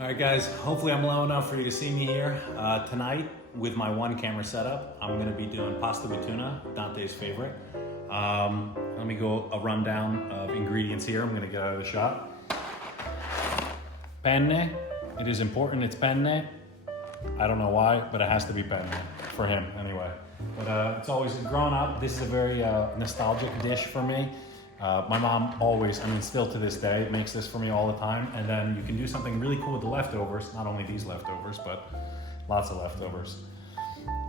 All right, guys, hopefully I'm low enough for you to see me here. Tonight, with my one camera setup, I'm gonna be doing pasta with tuna, Dante's favorite. Let me go a rundown of ingredients here. I'm gonna get out of the shot. Penne, it is important it's penne. I don't know why, but it has to be penne, for him anyway. But it's always, growing up, this is a very nostalgic dish for me. My mom always, still to this day, makes this for me all the time. And then you can do something really cool with the leftovers. Not only these leftovers, but lots of leftovers.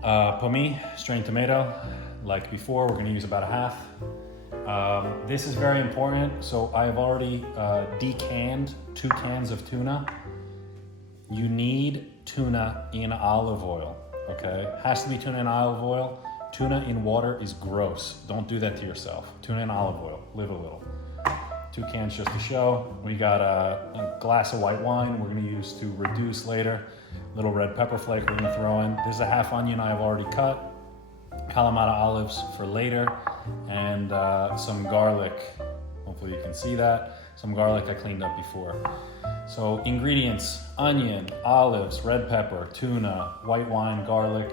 Pomi, strained tomato. Like before, we're gonna use about a half. This is very important. So I've already decanned 2 cans of tuna. You need tuna in olive oil, okay? Has to be tuna in olive oil. Tuna in water is gross. Don't do that to yourself. Tuna in olive oil, live a little. 2 cans just to show. We got a glass of white wine we're gonna use to reduce later. Little red pepper flake we're gonna throw in. This is a half onion I've already cut. Kalamata olives for later. And some garlic. Hopefully you can see that. Some garlic I cleaned up before. So ingredients: onion, olives, red pepper, tuna, white wine, garlic,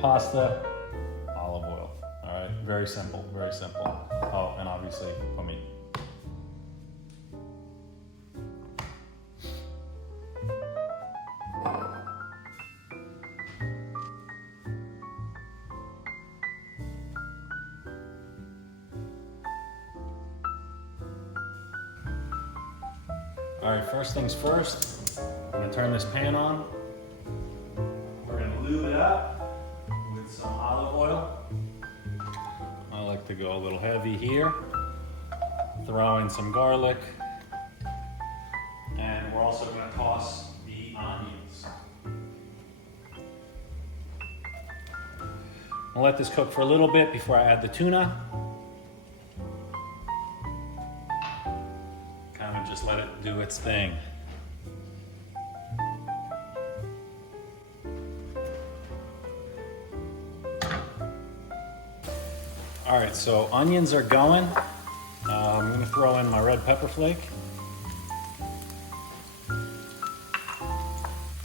pasta, olive oil. All right, very simple, very simple. Oh, and obviously pomi. All right, first things first, I'm gonna turn this pan on. We're gonna lube it up with some olive oil. I like to go a little heavy here. Throw in some garlic. And we're also gonna toss the onions. I'll let this cook for a little bit before I add the tuna. Just let it do its thing. All right, so onions are going. I'm gonna throw in my red pepper flake.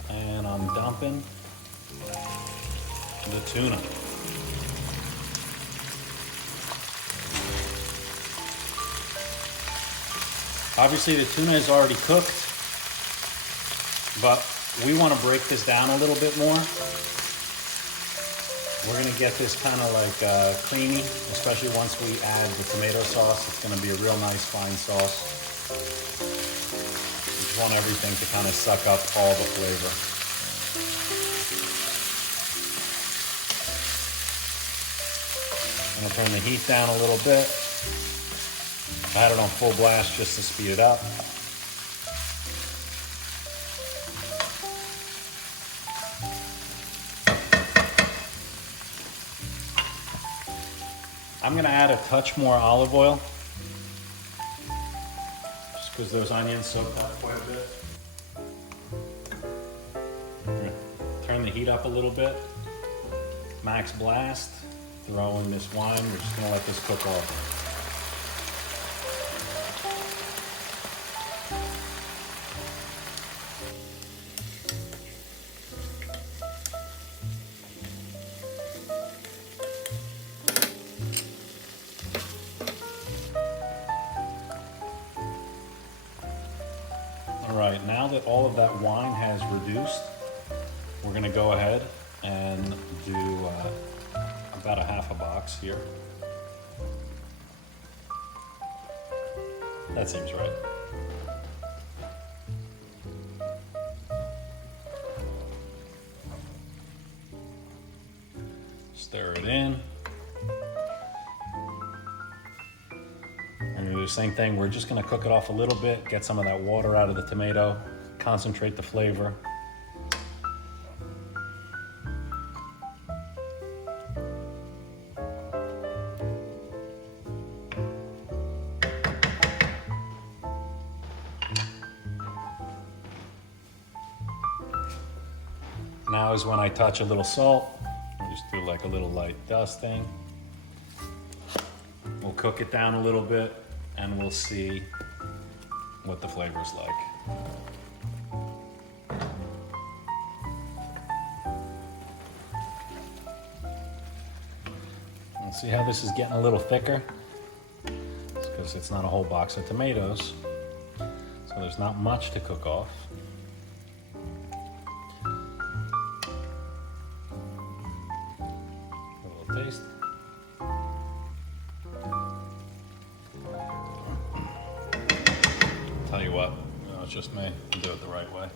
And I'm dumping the tuna. Obviously the tuna is already cooked, but we want to break this down a little bit more. We're going to get this kind of like creamy, especially once we add the tomato sauce. It's going to be a real nice fine sauce. We just want everything to kind of suck up all the flavor. I'm going to turn the heat down a little bit. I had it on full blast just to speed it up. I'm gonna add a touch more olive oil, just because those onions soaked up quite a bit. I'm gonna turn the heat up a little bit. Max blast. Throw in this wine. We're just gonna let this cook off. All right, now that all of that wine has reduced, we're gonna go ahead and do about a half a box here. That seems right. Stir it in. And do the same thing. We're just gonna cook it off a little bit, get some of that water out of the tomato, concentrate the flavor. Now is when I touch a little salt. I'll just do like a little light dusting. We'll cook it down a little bit and we'll see what the flavor's like. See how this is getting a little thicker? It's because it's not a whole box of tomatoes, so there's not much to cook off. A little taste. Tell you what, it's just me. I'll do it the right way.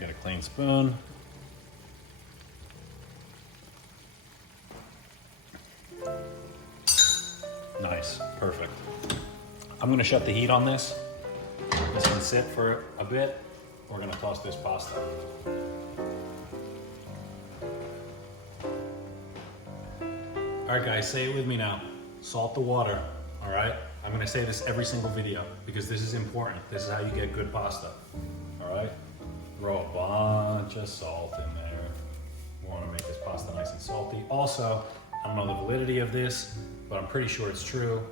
Get a clean spoon. Nice, perfect. I'm gonna shut the heat on this. This can sit for a bit. We're gonna toss this pasta. All right, guys, say it with me now. Salt the water, all right? I'm gonna say this every single video because this is important. This is how you get good pasta, all right? Throw a bunch of salt in there. We wanna make this pasta nice and salty. Also, I don't know the validity of this, but I'm pretty sure it's true.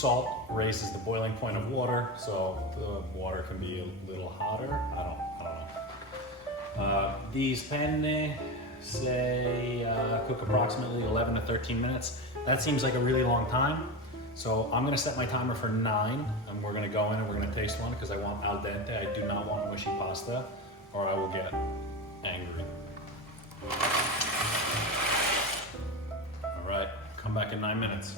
Salt raises the boiling point of water, so the water can be a little hotter. I don't know. These penne say cook approximately 11 to 13 minutes. That seems like a really long time. So I'm gonna set my timer for 9, and we're gonna go in and we're gonna taste one because I want al dente. I do not want mushy pasta, or I will get angry. All right, come back in 9 minutes.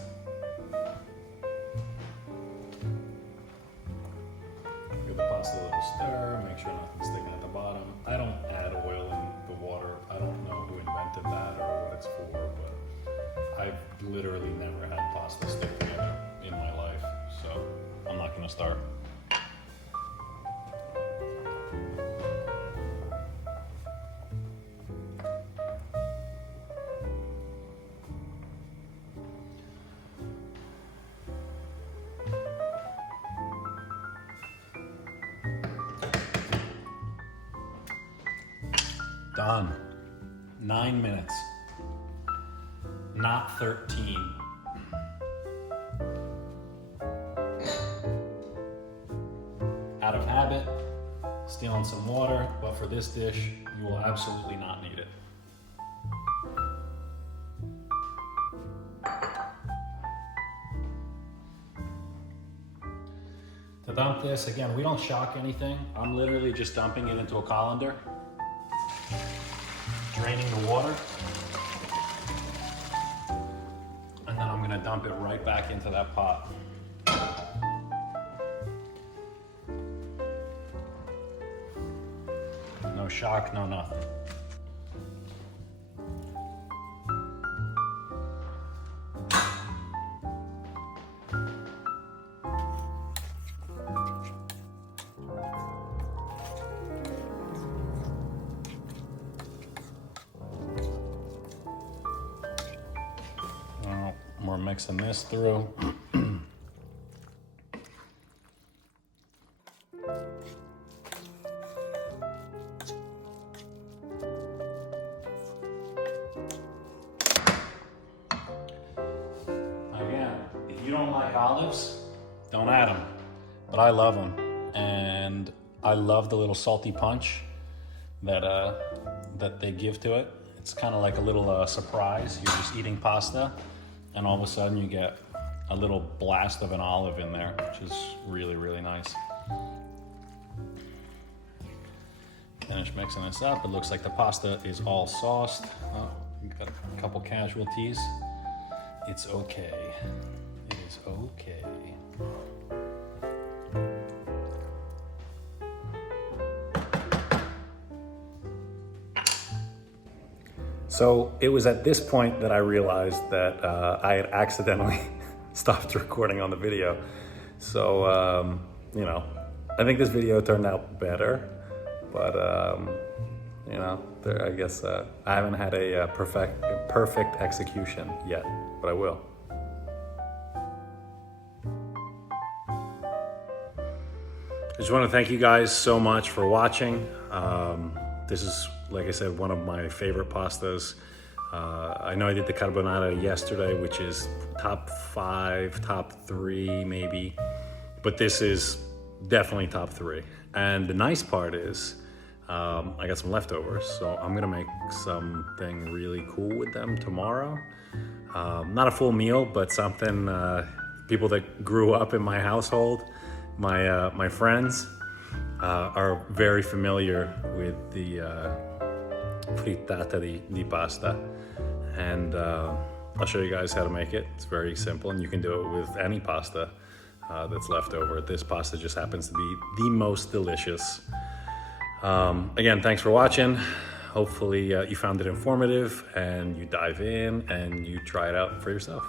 Give the pasta a little stir, make sure nothing's sticking at the bottom. I don't add oil in the water. I don't know who invented that or what it's for, but I've literally never had pasta stick together in my life, so I'm not gonna start. Done. 9 minutes. Not 13. Out of habit, stealing some water, but for this dish, you will absolutely not need it. To dump this, again, we don't shock anything. I'm literally just dumping it into a colander, draining the water, and then I'm gonna dump it right back into that pot. No shock, no nothing. We're mixing this through. Again, if you don't like olives, don't add them, but I love them. And I love the little salty punch that they give to it. It's kind of like a little surprise. You're just eating pasta, and all of a sudden you get a little blast of an olive in there, which is really, really nice. Finish mixing this up. It looks like the pasta is all sauced. Oh, we've got a couple casualties. It's okay. It is okay. So it was at this point that I realized that I had accidentally stopped recording on the video. So, you know, I think this video turned out better, but, you know, I guess I haven't had a perfect execution yet, but I will. I just want to thank you guys so much for watching. This is, like I said, one of my favorite pastas. I know I did the carbonara yesterday, which is top 5, top 3 maybe, but this is definitely top 3. And the nice part is, I got some leftovers, so I'm gonna make something really cool with them tomorrow. Not a full meal, but something people that grew up in my household, my friends, are very familiar with the frittata di pasta. And I'll show you guys how to make it. It's very simple, and you can do it with any pasta that's left over. This pasta just happens to be the most delicious. Again, thanks for watching. Hopefully you found it informative and you dive in and you try it out for yourself.